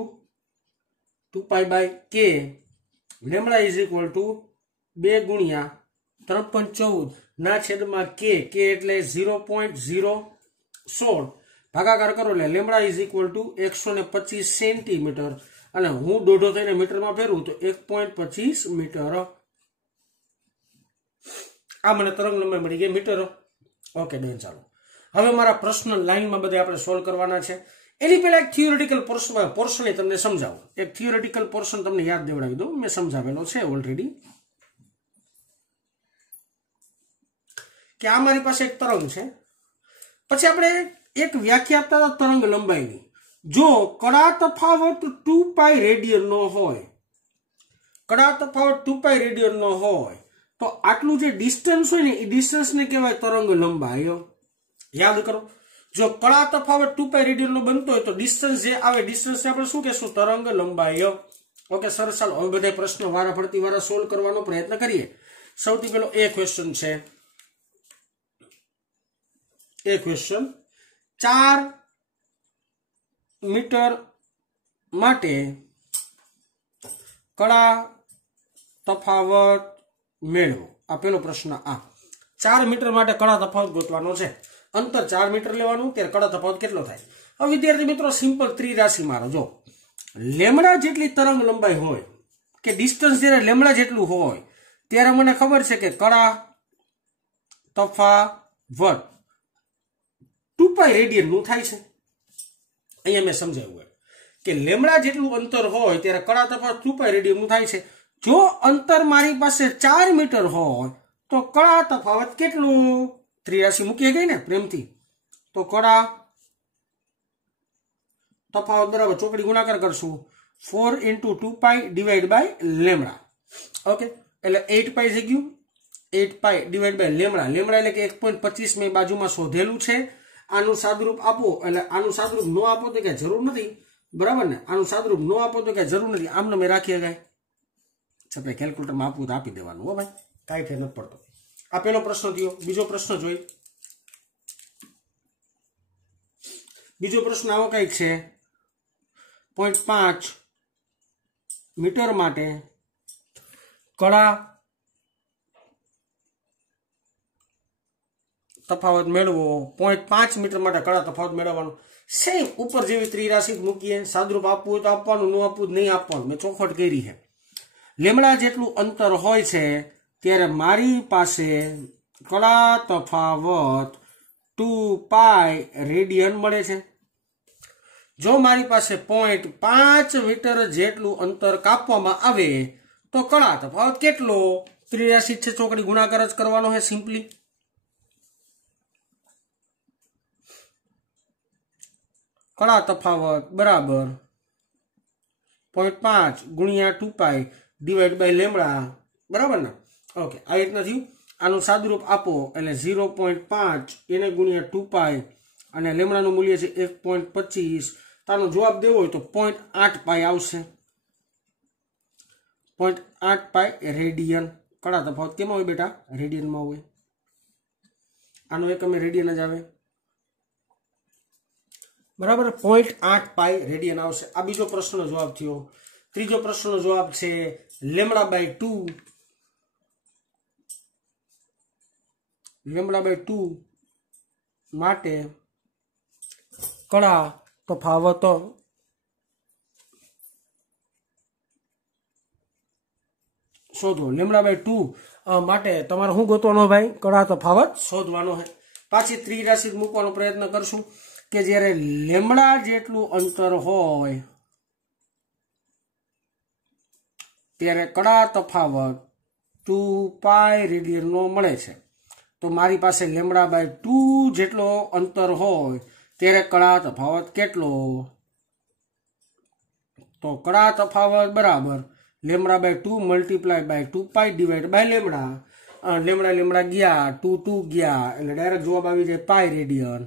2 by k, lambda is equal to 2 ગુણ્યા 3.14 ના છેદમાં k, k એટલે 0.016 ભાગાકાર કરો એટલે lambda is equal two 125 centimetre, અને હું દોઢો થઈને મીટરમાં ફેરવું તો 1.25 મીટર. આ મને તરંગ લંબાઈ મળી ગઈ મીટર. Okay done. ચાલો હવે મારા પ્રશ્ન લાઈનમાં બધે આપણે સોલ્વ કરવાના છે. એની પહેલા એક થિયોરિટિકલ પોર્શન તમને સમજાવું. એક થિયોરિટિકલ પોર્શન તમને યાદ દેવડાવી દઉં, મેં સમજાવેલો છે ઓલરેડી, કે આ મારી પાસે એક તરંગ છે. પછી આપણે એક વ્યાખ્યા આપતા હતા તરંગ લંબાઈની. જો કડા તફાવત 2π રેડિયન નો હોય, કડા તફાવત 2π રેડિયન નો હોય તો આટલું જે ડિસ્ટન્સ હોય ને એ ડિસ્ટન્સને કહેવાય તરંગ લંબાઈ. યાદ કરો, જો કડા તફાવત 2π રેડિયન નો બનતો હોય તો ડિસ્ટન્સ જે આવે ડિસ્ટન્સને આપણે શું કહેશું? તરંગ લંબાઈ. ઓકે સરસ. ચાલો હવે બધા પ્રશ્નો વારા ફરતી વારા સોલ્વ કરવાનો પ્રયત્ન કરીએ. સૌથી પહેલો એ ક્વેશ્ચન છે, એ ક્વેશ્ચન 4 મીટર માટે કડા તફાવત મેળવો. આ પેલો પ્રશ્ન. આ 4 મીટર માટે કડા તફાવત ગોતવાનો છે. અંતર 4 મીટર લેવાનું, ત્યારે કડા તફાવત કેટલો થાય? હવે વિદ્યાર્થી મિત્રો સિમ્પલ ત્રિરાશિ મારો. જો લેમડા જેટલી તરંગ લંબાઈ હોય કે ડિસ્ટન્સ જ્યારે લેમડા જેટલું હોય ત્યારે મને ખબર છે કે કડા તફાવત 2π રેડિયન નું થાય છે. અહીંયા મેં સમજાવ્યું કે લેમડા જેટલું અંતર હોય ત્યારે કડા તફાવત 2π રેડિયન નું થાય છે. જો અંતર મારી પાસે 4 મીટર હોય તો કડા તફાવત કેટલું? ત્રિરાશિ મૂકી ગઈ ને પ્રેમથી, તો કડા તફાવત બરાબર ચોકડી ગુણાકાર કરશું 4 × 2π ડિવાઈડ બાય લેમડા. ઓકે, એટલે 8π થઈ ગયું. 8π ડિવાઈડ બાય લેમડા. લેમડા એટલે કે 1.25 મેં બાજુમાં શોધેલું છે. આનું સાદુરૂપ આપો, એટલે આનું સાદુરૂપ ન આપો તો કઈ જરૂર નથી, બરાબર ને? આનું સાદુરૂપ ન આપો તો કઈ જરૂર નથી, આમને મેં રાખીએ ગાય છતાં કેલ્ક્યુલેટરમાં આપવું તો આપી દેવાનું. હો ભાઈ, કાંઈ ફેર નથી પડતો. આ પેલો પ્રશ્ન થયો. બીજો પ્રશ્ન જોઈ. બીજો પ્રશ્ન આવો કઈક છે, 0.5 મીટર માટે કડા તફાવત મેળવો. 0.5 મીટર માટે કડા તફાવત મેળવવાનો. સેમ ઉપર જેવી ત્રિરાશિ મૂકીએ. સાદુરૂપ આપવું હોય તો આપવાનું, ન આપવું નહીં આપવાનું. મેં ચોખવટ કરી છે. લેમડા જેટલું અંતર હોય છે ત્યારે મારી પાસે કડા તફાવત 2π રેડિયન મળે છે. જો મારી પાસે 0.5 મીટર જેટલું અંતર કાપવામાં આવે તો કડા તફાવત કેટલો? ત્રિરાશિ છે, ચોકડી ગુણાકાર જ કરવાનો છે સિમ્પલી. કડા તફાવત બરાબર 0.5 ગુણ્યા 2π ડિવાઈડ બાય લેમડા, બરાબર ને? ઓકે, આ રીતના થયું. આનું સાદુરૂપ આપો એટલે 0.5 એને ગુણ્યા 2π અને લેમડાનું મૂલ્ય છે 1.25. તાનો જવાબ દેવો હોય તો 0.8π આવશે. 0.8π રેડિયન. કડા તફાવત કેમાં હોય બેટા? રેડિયનમાં હોય. આનો એક અમે રેડિયન જ આવે, બરાબર? 0.8π રેડિયન આવશે. આ બીજો પ્રશ્નનો જવાબ થયો. ત્રીજો પ્રશ્નનો જવાબ છે લેમડા બાય 2. લેમડા બાય 2 માટે કડા તફાવત શોધો. લેમડા બાય 2 માટે તમારે શું ગોતવાનો ભાઈ? કડા તફાવત શોધવાનો છે. પાછી ત્રિરાશિ મૂકવાનો પ્રયત્ન કરશું કે જ્યારે લેમડા જેટલું અંતર હોય ત્યારે કડા તફાવત 2π રેડિયન નો મળે છે. તો મારી પાસે લેમડા બાય 2 જેટલો અંતર હોય ત્યારે કડા તફાવત કેટલો? તો કડા તફાવત બરાબર lambda by 2 multiply by 2π divide by lambda. Lambda lambda ગયા, 2 2 ગયા, એટલે ડાયરેક્ટ જવાબ આવી જાય પાઈ રેડિયન.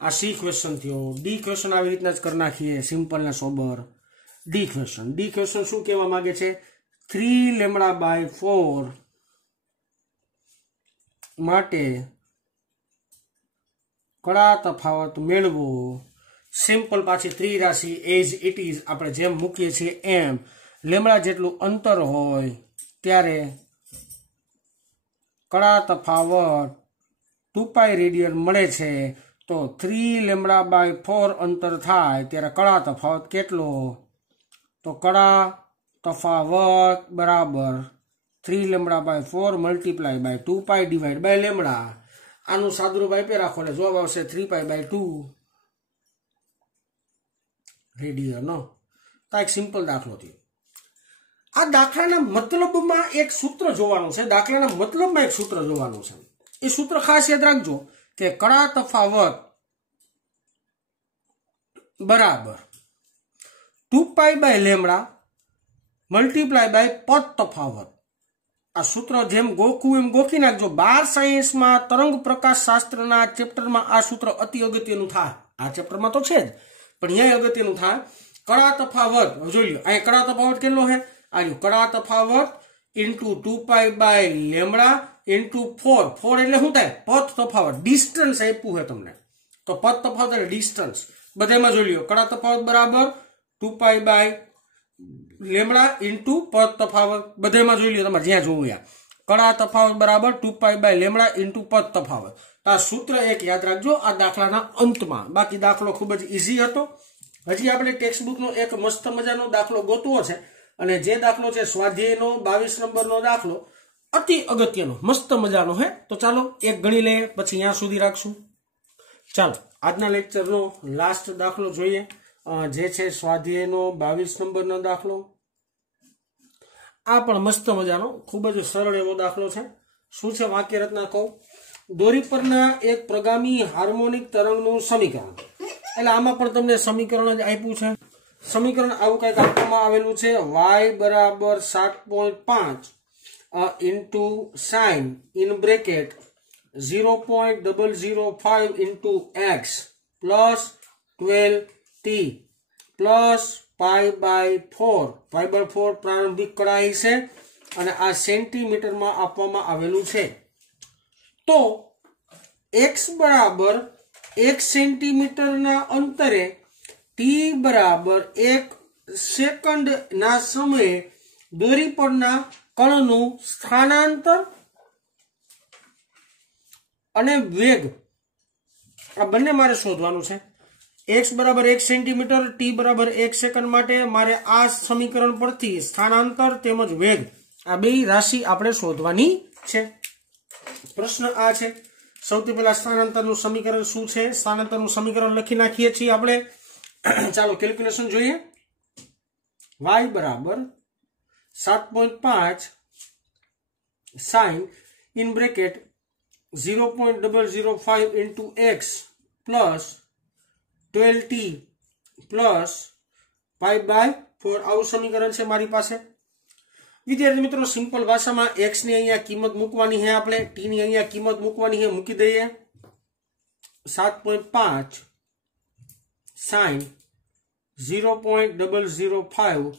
આ સી ક્વેશ્ચન થયો. ડી ક્વેશ્ચન આવી રીતના જ કરી નાખીએ, સિમ્પલ ને સોબર. ડી ક્વેશ્ચન શું કહેવા માંગે છે? 3 લેમડા બાય 4 માટે કડા તફાવત મેળવો. સિમ્પલ પાછી 3 રાશિ એઝ ઇટ ઇઝ આપણે જેમ મૂકીએ છીએ એમ. લેમડા જેટલું અંતર હોય ત્યારે કડા તફાવત 2π રેડિયન મળે છે. તો 3 લેમડા બાય 4 અંતર થાય ત્યારે કડા તફાવત કેટલો? તો કડા તફાવત બરાબર 3 lambda by 4 multiply by 2π divide by lambda. આનું સાદુરૂપ આપી રાખો એટલે જવાબ આવશે 3π/2 રેડિયન. તો એક સિમ્પલ દાખલો થયો. આ દાખલાના મતલબમાં એક સૂત્ર જોવાનું છે. દાખલાના મતલબમાં એક સૂત્ર જોવાનું છે. એ સૂત્ર ખાસ યાદ રાખજો કે કડા તફાવત બરાબર 2π બાય લેમડા મલ્ટીપ્લાય બાય પદ તફાવત. આ સૂત્ર જેમ ગોખવું એમ ગોખી નાખજો. 12 સાયન્સમાં તરંગ પ્રકાશ શાસ્ત્રના ચેપ્ટરમાં આ સૂત્ર અતિ અગત્યનું થાય. આ ચેપ્ટરમાં તો છે જ, પણ અહીંયા અગત્યનું થાય. કડા તફાવત જોઈ લો. અહીં કડા તફાવત કેટલો છે? આ કડા તફાવત ઇન્ટુ 2π બાય લેમડા ઇન્ટુ 4. 4 એટલે શું થાય? પથ તફાવત. ડિસ્ટન્સ આપ્યું છે તમને, તો પથ તફાવત એટલે ડિસ્ટન્સ. બધામાં જોઈ લો. કડા તફાવત બરાબર 2π બાય લેમડા ઇન્ટુ પદ તફાવત. બધામાં જોઈ લો તમારે જ્યાં જોવું યા. કડા તફાવત બરાબર 2π બાય લેમડા ઇન્ટુ પદ તફાવત. આ સૂત્ર એક યાદ રાખજો આ દાખલાના અંતમાં. બાકી દાખલો ખૂબ જ ઈઝી હતો. હજી આપણે ટેક્સ્ટબુકનો એક મસ્ત મજાનો દાખલો ગોતવો છે, અને જે દાખલો છે સ્વાધ્યાયનો 22 નંબરનો દાખલો અતિ અગત્યનો મસ્ત મજાનો હે. તો ચાલો એક ગણી લઈએ, પછી અહીંયા સુધી રાખશું. ચાલો આજના લેક્ચરનો લાસ્ટ દાખલો જોઈએ, જે છે સ્વાધ્યાયનો 22 નંબરનો દાખલો. આ પણ મસ્ત મજાનો ખૂબ જ સરળ એવો દાખલો છે. શું છે વાક્ય રચના કહું? દોરી પરના એક પ્રગામી હાર્મોનિક તરંગનું સમીકરણ. એટલે આમાં પણ તમને સમીકરણ જ આપ્યું છે. સમીકરણ આવું કંઈક આપવામાં આવેલું છે. y બરાબર 7.5 into sine in bracket 0.005 into x plus 12t plus π/4. π/4 પ્રારંભિક કળાઈ છે અને આ સેન્ટીમીટરમાં આપવામાં આવેલું છે. તો x બરાબર 1 સેન્ટીમીટરના અંતરે t બરાબર 1 સેકન્ડના સમયે દોરી પરના કણનું સ્થાનાંતર અને વેગ આ બંને મારે શોધવાનું છે. x બરાબર 1 સેન્ટીમીટર, t બરાબર 1 સેકન્ડ માટે મારે આ સમીકરણ પરથી સ્થાનાંતર તેમજ વેગ આ બે રાશિ આપણે શોધવાની છે. પ્રશ્ન આ છે. સૌથી પહેલા સ્થાનાંતરનું સમીકરણ શું છે? સ્થાનાંતરનું સમીકરણ લખી નાખીએ છીએ આપણે. ચાલો કેલ્ક્યુલેશન જોઈએ. y બરાબર 7.5 sine in bracket 0.005 into x plus 12t plus π/4 આવું સમીકરણ છે મારી પાસે. વિદ્યાર્થી મિત્રો સિમ્પલ ભાષામાં x ની અહીંયા કિંમત મૂકવાની છે, આપણે t ની અહીંયા કિંમત મૂકવાની છે. મૂકી દઈએ. 7.5 સાઇન 0.005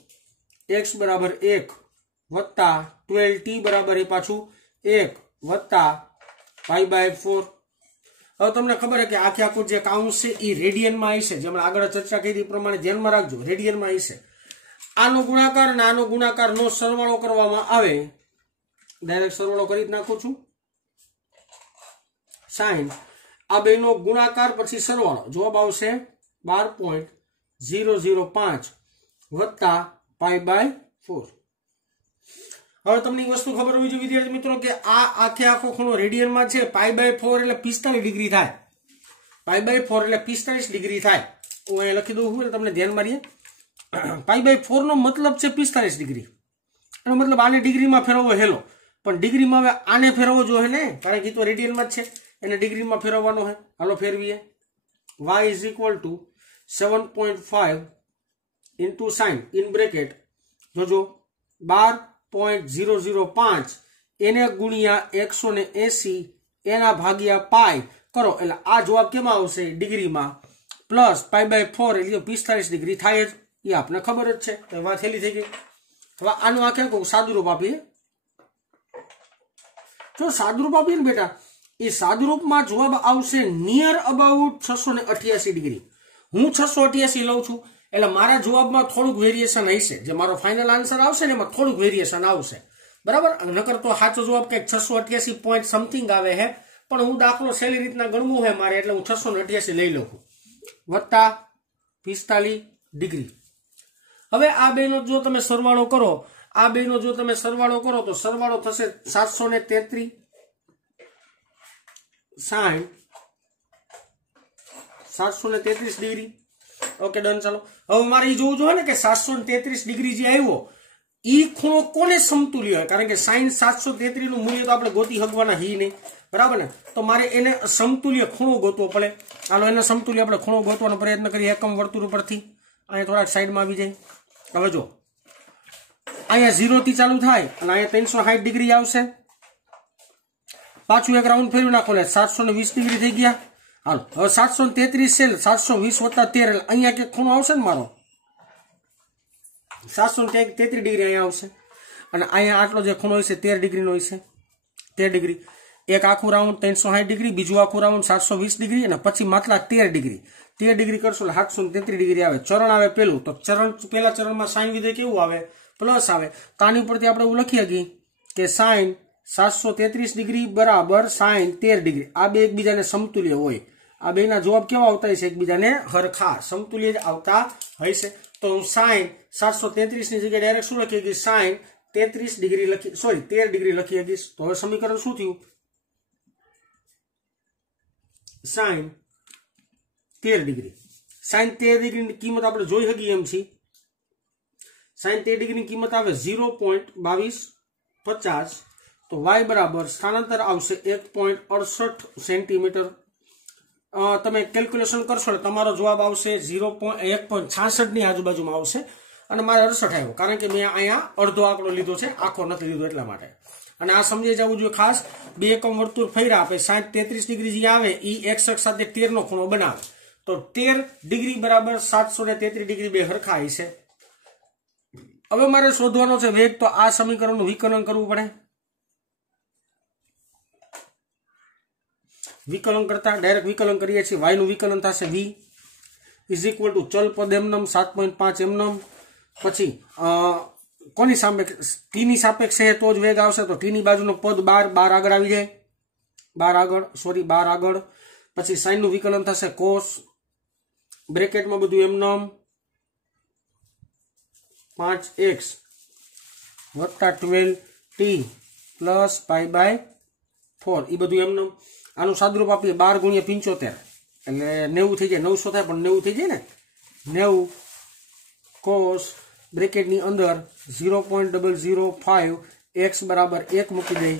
x બરાબર 1 વત્તા 12t બરાબર એ પાછું 1 વત્તા π/4. હવે તમને ખબર છે કે આખે આખું જે કાઉન્સ છે એ રેડિયનમાં આવશે. જેમ આગળ ચર્ચા કરી એ પ્રમાણે ધ્યાનમાં રાખજો, રેડિયનમાં આવશે. આનો ગુણાકાર અને આનો ગુણાકારનો સરવાળો કરવામાં આવે. ડાયરેક્ટ સરવાળો કરી જ નાખું છું. સાઇન આ બેનો ગુણાકાર પછી સરવાળો જવાબ આવશે 12.005 વત્તા π/4. હવે તમને એક વસ્તુ ખબર હોવી જોઈએ વિદ્યાર્થી મિત્રો કે આ આખે આખો ખૂણો રેડિયનમાં છે. π/4 એટલે 45 ડિગ્રી થાય. π/4 એટલે 45 ડિગ્રી થાય. હું અહીંયા લખી દઉં છું તમને ધ્યાન મારીએ. π/4 નો મતલબ છે 45 ડિગ્રી. એનો મતલબ આને ડિગ્રીમાં ફેરવવો હેલો, પણ ડિગ્રીમાં હવે આને ફેરવવો જોઈએ ને, કારણ કે તો રેડિયનમાં જ છે, એને ડિગ્રીમાં ફેરવવાનો છે. હાલો ફેરવીએ. y is equal two 7.5 into sine in bracket જોજો 12.005 એને ગુણ્યા 180 એના ભાગ્યા પાઈ કરો એટલે આ જવાબ કેમાં આવશે ડિગ્રીમાં પ્લસ π/4 એટલે 45 ડિગ્રી થાય જ એ આપને ખબર જ છે તો વાત હેલી થઈ ગઈ। હવે આનું આખે કહું સાદુરૂપ આપીએ જો સાદુરૂપ આપીએ ને બેટા એ સાદુરૂપમાં જવાબ આવશે નિયર અબાઉટ 688 ડિગ્રી। હું 688 લઉં છું એટલે મારા જવાબમાં થોડુંક વેરિએશન હશે જે મારો ફાઇનલ આન્સર આવશે ને એમાં થોડુંક વેરિએશન આવશે બરાબર નકર તો સાચો જવાબ કંઈક 688 પોઈન્ટ સમથિંગ આવે છે પણ હું દાખલો સહેલી રીતના ગણવું છે મારે એટલે હું 688 લઈ લઉં વત્તા 45 ડિગ્રી। હવે આ બેનો જો તમે સરવાળો કરો તો સરવાળો થશે 733 60 733 ડિગ્રી। ઓકે ડન ચાલો હવે મારે એ જોવું જોઈએ ને કે 733 ડિગ્રી જે આવ્યો ઈ ખૂણો કોને સમતુલ્ય હોય કારણ કે sin 733 નું મૂલ્ય તો આપણે ગોતી શકવાના હી નહીં બરાબર ને તો મારે એને સમતુલ્ય ખૂણો ગોતવો પડે। ચાલો એને સમતુલ્ય આપણે ખૂણો ગોતવાનો પ્રયત્ન કરીએ એકમ વર્તુળ ઉપરથી અહીંયા થોડાક સાઈડમાં આવી જાય। હવે જો અહીંયા 0 થી ચાલુ થાય અને અહીંયા 360 ડિગ્રી આવશે પાછું એક રાઉન્ડ ફેરવી નાખો એટલે 720 ડિગ્રી થઈ ગયા। હાલો હવે 733 છે 720 વત્તા 13 એટલે અહીંયા કે ખૂણો આવશે ને મારો 733 ડિગ્રી અહીંયા આવશે અને અહીંયા આટલો જે ખૂણો હશે 13 ડિગ્રીનો હશે 13 ડિગ્રી એક આખું રાઉન્ડ 360 ડિગ્રી બીજું આખું રાઉન્ડ 720 ડિગ્રી અને પછી માત્ર 13 ડિગ્રી કરશો એટલે 733 ડિગ્રી આવે। ચરણ આવે પેલું તો પેલા ચરણમાં સાઇન વિધેય કેવું આવે પ્લસ આવે તો આની ઉપરથી આપણે એવું લખી શકીએ કે સાઇન 733 ડિગ્રી બરાબર સાઇન 13 ડિગ્રી આ બે એકબીજાને સમતુલ્ય હોય આ બેના જવાબ કેવા આવતા હશે એકબીજાને હરખા સમતુલ્ય જ આવતા હશે તો હું સાઇન 733 ની જગ્યાએ ડાયરેક્ટ શું લખી શકીશ સાઇન 13 ડિગ્રી લખી શકીશ તો હવે સમીકરણ શું થયું સાઇન 13 ડિગ્રી સાઇન 13 ડિગ્રીની કિંમત આપણે જોઈ શકીએ એમ છે સાઇન 13 ડિગ્રીની કિંમત આવે 0.2250 તો y બરાબર સ્થાનાંતર આવશે 1.68 સેન્ટીમીટર। તમે કેલ્ક્યુલેશન કરશો એટલે તમારો જવાબ આવશે 1.66 ની આજુબાજુમાં આવશે અને મારે 68 આવ્યો કારણ કે મેં અહીંયા અડધો આંકડો લીધો છે આખો નથી લીધો એટલા માટે અને આ સમજી જવું જોઈએ ખાસ બે એકમ વર્તુળ ફેર્યા આપે 33 ડિગ્રી જે આવે એ x અક્ષ સાથે 13 નો ખૂણો બનાવે તો 13 ડિગ્રી બરાબર 733 ડિગ્રી બે હરખા હશે। હવે મારે શોધવાનો છે વેગ તો આ સમીકરણનું વિકલન કરવું પડે વિકલન કરતા ડાયરેક્ટ વિકલન કરીએ છીએ y નું વિકલન થશે v = ચલ પદ એમનમ 7.5 એમનમ પછી કોની સાપેક્ષ t ની સાપેક્ષે તો જ વેગ આવશે તો t ની બાજુનો પદ 12 આગળ આવી જાય 12 આગળ પછી sin નું વિકલન થશે cos બ્રેકેટમાં બધું એમનમ 5x વત્તા 12t પ્લસ π/4 એ બધું એમનમ આનું સાદુરૂપ આપીએ 12 ગુણ્યા 75 એટલે 90 થઈ જાય 900 થાય પણ 90 થઈ જાય ને 90 cos બ્રેકેટની અંદર 0.005 x બરાબર 1 મૂકી દઈ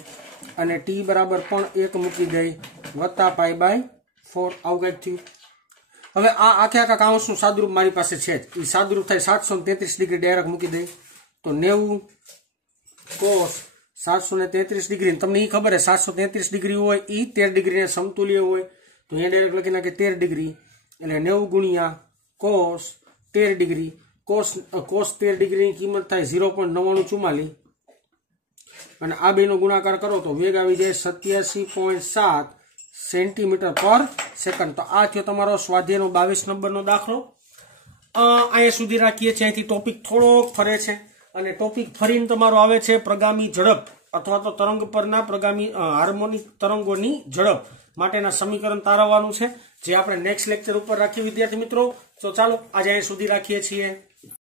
અને t બરાબર પણ 1 મૂકી દઈ વત્તા π/4 આવું કંઈક થયું। હવે આ આખા કાઉન્સનું સાદુરૂપ મારી પાસે છે જ એ સાદુરૂપ થાય 733 ડિગ્રી ડાયરેક્ટ મૂકી દઈ તો 90 cos 733 ડિગ્રી તમને એ ખબર છે 733 ડિગ્રી હોય એ 13 ડિગ્રીને સમતુલ્ય હોય તો અહીંયા ડાયરેક્ટ લખી નાખે 13 ડિગ્રી એટલે 90 ગુણ્યા cos 13 ડિગ્રી cos 13 ડિગ્રીની કિંમત થાય 0.9944 અને આ બેનો ગુણાકાર કરો તો વેગ આવી જાય 87.7 સેન્ટીમીટર પર સેકન્ડ। તો આ થયો તમારો સ્વાધ્યાયનો 22 નંબરનો દાખલો। અહીંયા સુધી રાખીએ છીએ અહીંથી ટોપિક થોડોક ફરે છે અને ટોપિક ફરીને તમારો આવે છે પ્રગામી ઝડપ અથવા તો તરંગ પરના પ્રગામી હાર્મોનિક તરંગોની ઝડપ માટેના સમીકરણ તારવવાનું છે જે આપણે નેક્સ્ટ લેક્ચર ઉપર રાખીએ વિદ્યાર્થી મિત્રો। તો ચાલો આજે અહીં સુધી રાખીએ છીએ।